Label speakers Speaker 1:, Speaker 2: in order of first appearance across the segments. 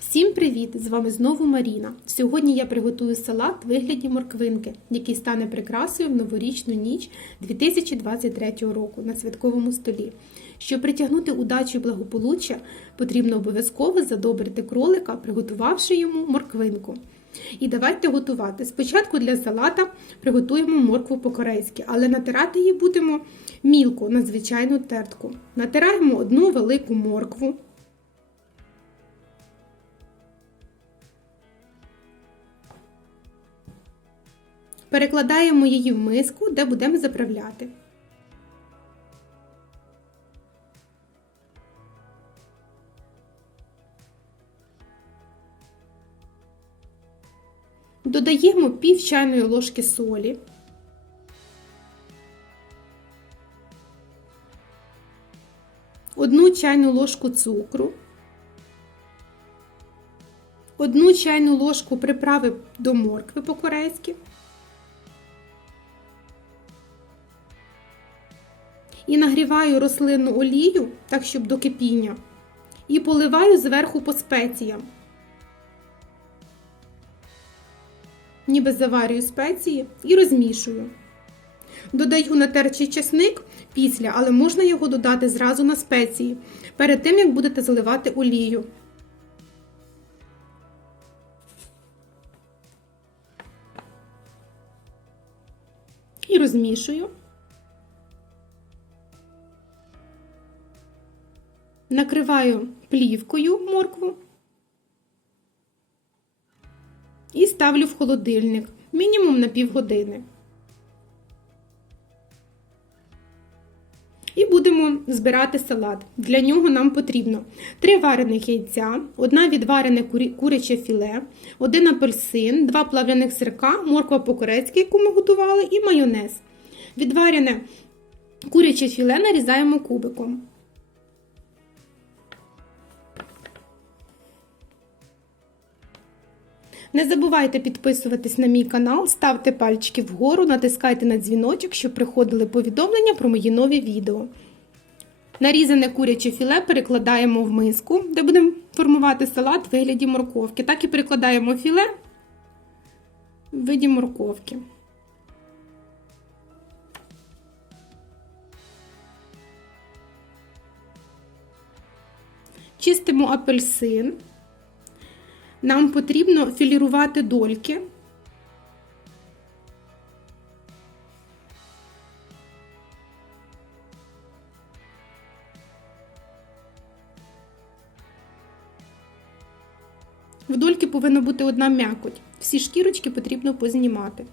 Speaker 1: Всім привіт! З вами знову Маріна. Сьогодні я приготую салат в вигляді морквинки, який стане прикрасою в новорічну ніч 2023 року на святковому столі. Щоб притягнути удачу і благополуччя, потрібно обов'язково задобрити кролика, приготувавши йому морквинку. І давайте готувати. Спочатку для салата приготуємо моркву по-корейськи, але натирати її будемо мілко на звичайну тертку. Натираємо одну велику моркву. Перекладаємо її в миску, де будемо заправляти. Додаємо пів чайної ложки солі. Одну чайну ложку цукру. Одну чайну ложку приправи до моркви по-корейськи. І нагріваю рослинну олію, так щоб до кипіння, і поливаю зверху по спеціям. Ніби заварюю спеції і розмішую. Додаю натерчий чесник після, але можна його додати зразу на спеції, перед тим як будете заливати олію. І розмішую. Накриваю плівкою моркву і ставлю в холодильник мінімум на півгодини. І будемо збирати салат. Для нього нам потрібно 3 варених яйця, одна відварене куряче філе, один апельсин, 2 плавляних сирка, морква по-корейськи, яку ми готували, і майонез. Відварене куряче філе нарізаємо кубиком. Не забувайте підписуватись на мій канал, ставте пальчики вгору, натискайте на дзвіночок, щоб приходили повідомлення про мої нові відео. Нарізане куряче філе перекладаємо в миску, де будемо формувати салат в вигляді морковки. Так і перекладаємо філе в виді морковки. Чистимо апельсин. Нам потрібно філірувати дольки. В дольки повинна бути одна м'якоть. Всі шкірочки потрібно познімати.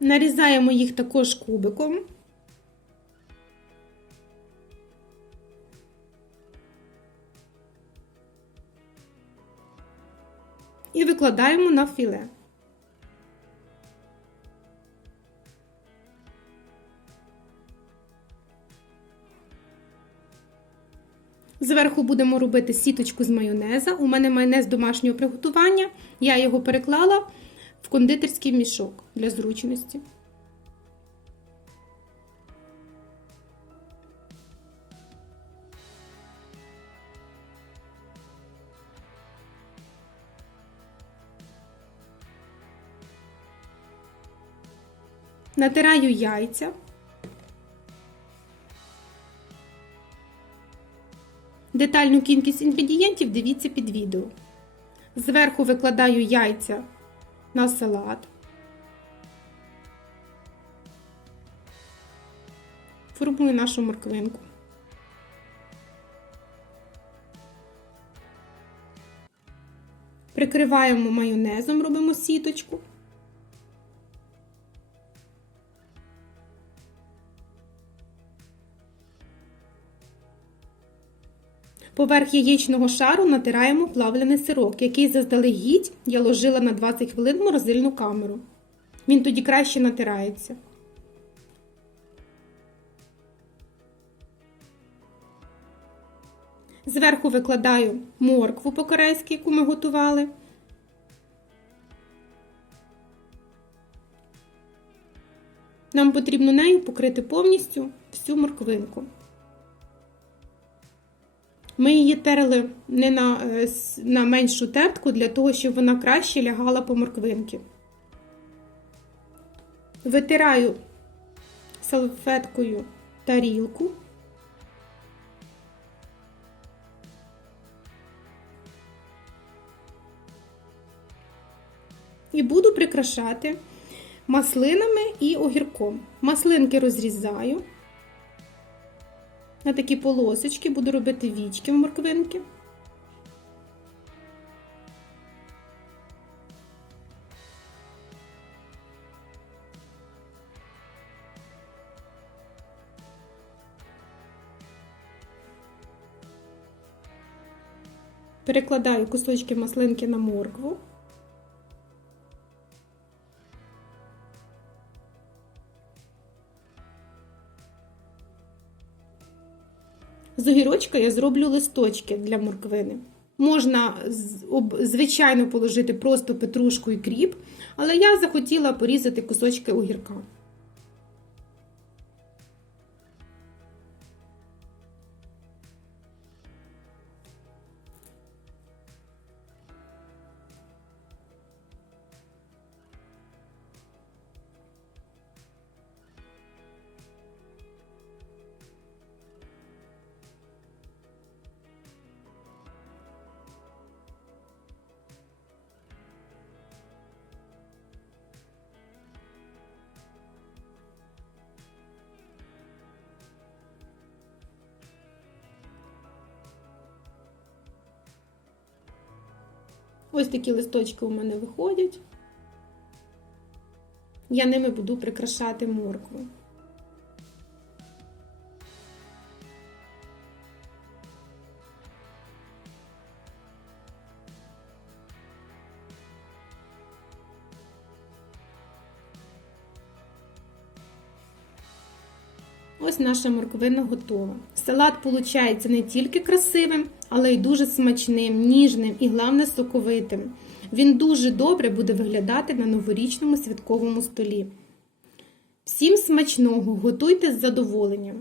Speaker 1: Нарізаємо їх також кубиком. І викладаємо на філе. Зверху будемо робити сіточку з майонеза. У мене майонез домашнього приготування. Я його переклала в кондитерський мішок для зручності. Натираю яйця. Детальну кількість інгредієнтів дивіться під відео. Зверху викладаю яйця на салат. Формую нашу морквинку. Прикриваємо майонезом, робимо сіточку. Поверх яєчного шару натираємо плавлений сирок, який заздалегідь я ложила на 20 хвилин в морозильну камеру. Він тоді краще натирається. Зверху викладаю моркву по-корейськи, яку ми готували. Нам потрібно нею покрити повністю всю морквинку. Ми її терли не на, е, на меншу тертку для того, щоб вона краще лягала по морквинки. Витираю салфеткою тарілку. І буду прикрашати маслинами і огірком. Маслинки розрізаю на такі полосочки, буду робити вічки в морквинки. Перекладаю кусочки маслинки на моркву. З огірочка я зроблю листочки для морквини. Можна, звичайно, положити просто петрушку і кріп, але я захотіла порізати кусочки огірка. Ось такі листочки у мене виходять. Я ними буду прикрашати моркву. Ось наша морковина готова. Салат виходить не тільки красивим, але й дуже смачним, ніжним і, головне, соковитим. Він дуже добре буде виглядати на новорічному святковому столі. Всім смачного, готуйте з задоволенням!